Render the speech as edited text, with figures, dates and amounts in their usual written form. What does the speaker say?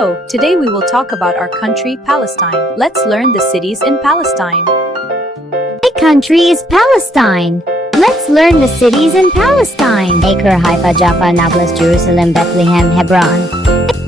Hello, today we will talk about our country, Palestine. Let's learn the cities in Palestine. My country is Palestine. Let's learn the cities in Palestine. Acre, Haifa, Jaffa, Nablis, Jerusalem, Bethlehem, Hebron.